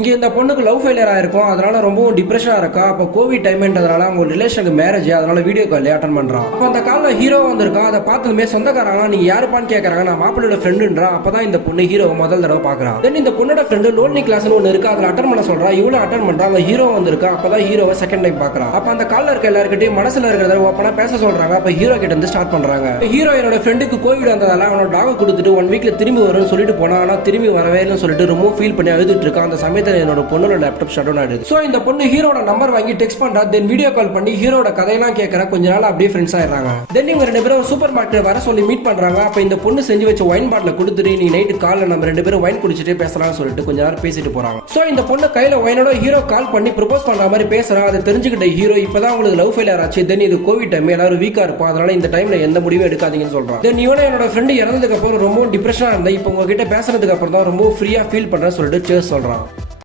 இங்க இந்த பொண்ணுக்கு லவ் ஃபெயிலியர் ஆயிருக்கும், அதனால ரொம்பவும் டிப்ரெஷனா இருக்கா. அப்போ கோவிட் டைம்ன்றதுனால அவங்க ரிலேஷனுக்கு மேரேஜ், அதனால வீடியோ கால் அட்டன் பண்றான். அப்ப அந்த கால்ல ஹீரோ வந்திருக்கான். அதை பார்த்ததுமே சொந்தக்காரங்க நீங்க யாருப்பான்னு கேட்கறாங்க. நான் மாப்பிள்ளோட ஃப்ரெண்டுன்றா. அப்பதான் இந்த பொண்ணு ஹீரோ முதல் தடவை பாக்குறான். தென் இந்த பொண்ணோட ஃப்ரெண்டு லோன்லி கிளாஸ்னு ஒன்னு இருக்கு, அதுல அட்டன் பண்ண சொல்றா. இவ்வளவு அட்டன் பண்றா. அந்த ஹீரோ வந்திருக்கா. அப்பதான் ஹீரோவை செகண்ட் டைம் பாக்குறான். அப்ப அந்த கால்ல இருக்க எல்லாருக்கிட்டையும் மனசுல இருக்கிறத ஓப்பனா பேச சொல்றாங்க. அப்ப ஹீரோ கிட்ட இருந்து ஸ்டார்ட் பண்றாங்க. ஹீரோ என்னோட ஃப்ரெண்டுக்கு கோவிட் வந்ததால அவனோட டாக் கொடுத்துட்டு 1 வீக்ல திரும்பி வரும்னு சொல்லிட்டு போனா. ஆனா திரும்பி வரவே இல்லைன்னு சொல்லிட்டு ரொம்ப ஃபீல் பண்ணி அழுதுட்டு இருக்கான். அந்த சமயத்துல என்னோட பொண்ணோட லேப்டாப் ஷட் டவுன் ஆயிடுது. சோ இந்த பொண்ணு ஹீரோட நம்பர் வாங்கி டெக்ஸ்ட் பண்றா. தென் வீடியோ கால் பண்ணி ஹீரோட கதையெல்லாம் கேட்கற. கொஞ்ச நாள் அப்படியே ஃப்ரெண்ட்ஸ் ஆயிடுறாங்க. தென் இவங்க ரெண்டு பேரும் சூப்பர் மார்க்கெட் வர சொல்லி மீட் பண்றாங்க. அப்ப இந்த பொண்ணு செஞ்சு வச்ச ஒயின் பாட்டில கொடுத்துட்டு நீ நைட்டு கால்ல நம்ம ரெண்டு பேரும் ஒயின் குடிச்சிட்டே பேசலாம்னு சொல்லிட்டு கொஞ்ச நேரம் பேசிட்டு போறாங்க. சோ இந்த பொண்ணு கையில ஒயினோட ஹீரோ கால் பண்ணி ப்ரொபோஸ் பண்ற மாதிரி பேசுறான். அதை தெரிஞ்சுக்கிட்ட ஹீரோ இப்பதான் உங்களுக்கு லவ் ஃபெயிலியர் ஆச்சு. தென் இது கோவிட் டைம், எல்லாரும் வீக்கா இருப்போம், அதனால இந்த டைம்ல எந்த முடிவும் எடுக்காதீங்கன்னு சொல்றான். தென் இவனை என்னோட ஃப்ரெண்டு இறந்ததுக்கு அப்புறம் ரொம்ப டிப்ரெஷனா இருந்தேன். இப்போ உங்ககிட்ட பேசுறதுக்கு அப்புறம் தான் ரொம்ப ஃப்ரீயா ஃபீல் பண்றேன்னு சொல்லிட்டு சேஸ் சொல்றான்.